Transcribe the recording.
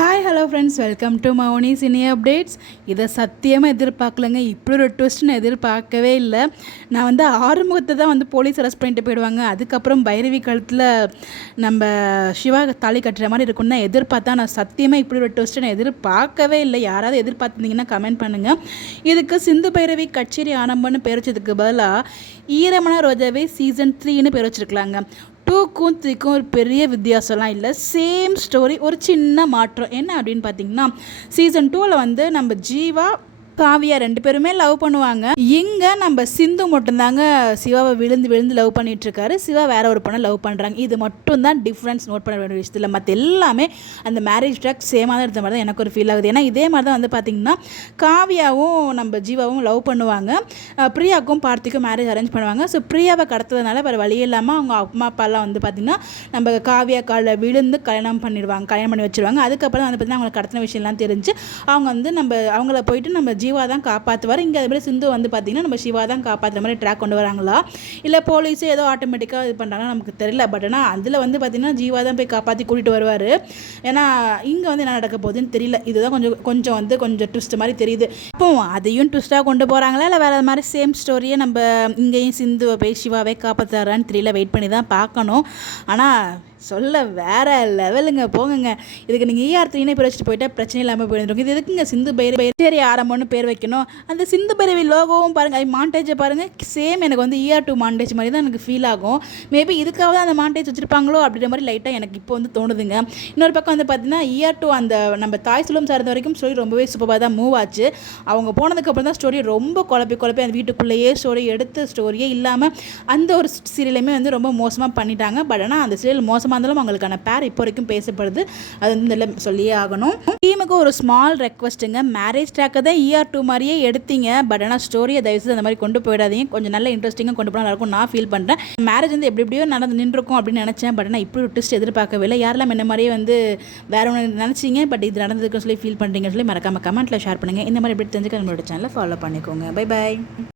Hi hello friends, welcome to Mouni cine updates. இதை சத்தியமாக எதிர்பார்க்கலங்க. இப்படி ஒரு ட்விஸ்ட் நான் எதிர்பார்க்கவே இல்லை. நான் வந்து ஆறுமுகத்தை தான் வந்து போலீஸ் அரெஸ்ட் பண்ணிட்டு போயிடுவாங்க, அதுக்கப்புறம் பைரவி கழுத்தில் நம்ம சிவா தாலி கட்டுற மாதிரி இருக்குன்னு தான் எதிர்பார்த்தா. நான் சத்தியமாக இப்படி ஒரு ட்விஸ்ட்டை நான் எதிர்பார்க்கவே இல்லை. யாராவது எதிர்பார்த்துருந்தீங்கன்னா கமெண்ட் பண்ணுங்கள். இதுக்கு சிந்து பைரவி கச்சேரி ஆரம்பம்னு பேர் வச்சதுக்கு பதிலாக ஈரமான ரோஜாவே சீசன் 3ன்னு பேர் வச்சுருக்கலாங்க. 2க்கும் 3க்கும் ஒரு பெரிய வித்தியாசம்லாம் இல்லை, சேம் ஸ்டோரி. ஒரு சின்ன மாற்றம் என்ன அப்படின்னு பார்த்தீங்கன்னா, சீசன் 2ல் வந்து நம்ம ஜீவா காவியா 2 பேருமே லவ் பண்ணுவாங்க. இங்கே நம்ம சிந்து மட்டும்தாங்க சிவாவை விழுந்து விழுந்து லவ் பண்ணிகிட்ருக்காரு. சிவா வேற ஒரு பொண்ணை லவ் பண்ணுறாங்க. இது மட்டும் தான் டிஃப்ரென்ஸ் நோட் பண்ண வேண்டிய விஷயத்தில். மற்ற எல்லாமே அந்த மேரேஜ் ட்ராக் சேமாக தான் இருந்த மாதிரி தான் எனக்கு ஒரு ஃபீல் ஆகுது. ஏன்னா இதே மாதிரி தான் வந்து பார்த்திங்கன்னா காவியாவும் நம்ம ஜீவாவும் லவ் பண்ணுவாங்க. பிரியாவுக்கும் பார்த்திக்கும் மேரேஜ் அரேஞ்ச் பண்ணுவாங்க. ஸோ பிரியாவை கடத்துறதுனால வேறு வழி இல்லாமல் அவங்க அம்மா அப்பாலாம் வந்து பார்த்திங்கன்னா நம்ம காவியா காலில் விழுந்து கல்யாணம் பண்ணி வச்சுருவாங்க. அதுக்கப்புறம் வந்து பார்த்திங்கன்னா அவங்களை கடத்தின விஷயம்லாம் தெரிஞ்சு அவங்க வந்து அவங்கள போயிட்டு நம்ம ஜீவா தான் காப்பாற்றுவார். இங்கே அது மாதிரி சிந்து வந்து பார்த்திங்கன்னா நம்ம சிவா தான் காப்பாற்றுற மாதிரி ட்ராக் கொண்டு வராங்களா, இல்லை போலீஸே ஏதோ ஆட்டோமேட்டிக்காக இது பண்ணுறாங்கன்னா நமக்கு தெரியல. பட் ஆனால் அதில் வந்து பார்த்திங்கன்னா ஜீவா தான் போய் காப்பாற்றி கூட்டிகிட்டு வருவார். ஏன்னா இங்கே வந்து என்ன நடக்க போகுதுன்னு தெரியல. இதுதான் கொஞ்சம் ட்விஸ்ட் மாதிரி தெரியுது. அப்போ அதையும் ட்விஸ்ட்டாக கொண்டு போகிறாங்களா, இல்லை வேறு மாதிரி சேம் ஸ்டோரியை நம்ம இங்கேயும் சிந்துவை போய் சிவாவே காப்பாற்றுறான்னு தெரியல. வெயிட் பண்ணி தான் பார்க்கணும். ஆனால் சொல்ல வேறு லெவலுங்க, போங்க. இதுக்கு நீங்கள் ER3 பேர் வச்சுட்டு போயிட்டா பிரச்சனை இல்லாமல் போயிருந்துருக்கும். இது எதுக்குங்க சிந்து பைரவி சரி ஆரம்பம்னு பேர் வைக்கணும்? அந்த சிந்து பைரவி லோகோவும் பாருங்கள், மாண்டேஜை பாருங்கள், சேம் எனக்கு வந்து ER2 மாண்டேஜ் மாதிரி தான் எனக்கு ஃபீல் ஆகும். மேபி இதுக்காக தான் அந்த மாண்டேஜ் வச்சுருப்பாங்களோ அப்படின்ற மாதிரி லைட்டாக எனக்கு இப்போ வந்து தோணுதுங்க. இன்னொரு பக்கம் வந்து பார்த்தீங்கன்னா ER2 அந்த நம்ம தாய் செல்வம் சார்ந்த வரைக்கும் ஸ்டோரி ரொம்பவே சூப்பராக தான் மூவ் ஆச்சு. அவங்க போனதுக்கப்புறம் தான் ஸ்டோரி ரொம்ப குழப்பி அந்த வீட்டுக்குள்ளேயே ஸ்டோரி எடுத்து ஸ்டோரியே இல்லாமல் அந்த ஒரு சீரியலுமே வந்து ரொம்ப மோசமாக பண்ணிட்டாங்க. பட் ஆனால் அந்த சீரியல் மோசமாக இருந்தாலும் அவங்களுக்கான பேர் இப்போ வரைக்கும் பேசப்படுது. அது வந்து சொல்லியே ஆகணும். டீமுக்கு ஒரு ஸ்மால் ரெக்வஸ்ட்டுங்க, மேரேஜ் ட்ராக்கை தான் ER2 மாதிரியே எடுத்தீங்க. பட் ஆனால் ஸ்டோரியை தயவுசெய்து அந்த மாதிரி கொண்டு போயிடாதீங்க. கொஞ்சம் நல்ல இன்ட்ரெஸ்டிங்காக கொண்டு போனால் நல்லாயிருக்கும் நான் ஃபீல் பண்ணுறேன். மேரேஜ் வந்து எப்படியோ நடந்து நின்றுருக்கும் அப்படின்னு நினச்சேன். பட் ஆனால் இப்படி ஒரு ட்விஸ்ட் எதிர்பார்க்கவே இல்லை. யாரெல்லாம் என்ன மாதிரியே வந்து வேற ஒன்று நினச்சிங்க, பட் இது நடந்ததுக்குன்னு சொல்லி ஃபீல் பண்ணுறீங்கன்னு சொல்லி மறக்காம கமெண்ட்டில் ஷேர் பண்ணுங்கள். இந்த மாதிரி எப்படி தெரிஞ்சுக்க நம்மளோட சேனலை ஃபாலோ பண்ணிக்கோங்க. Bye bye.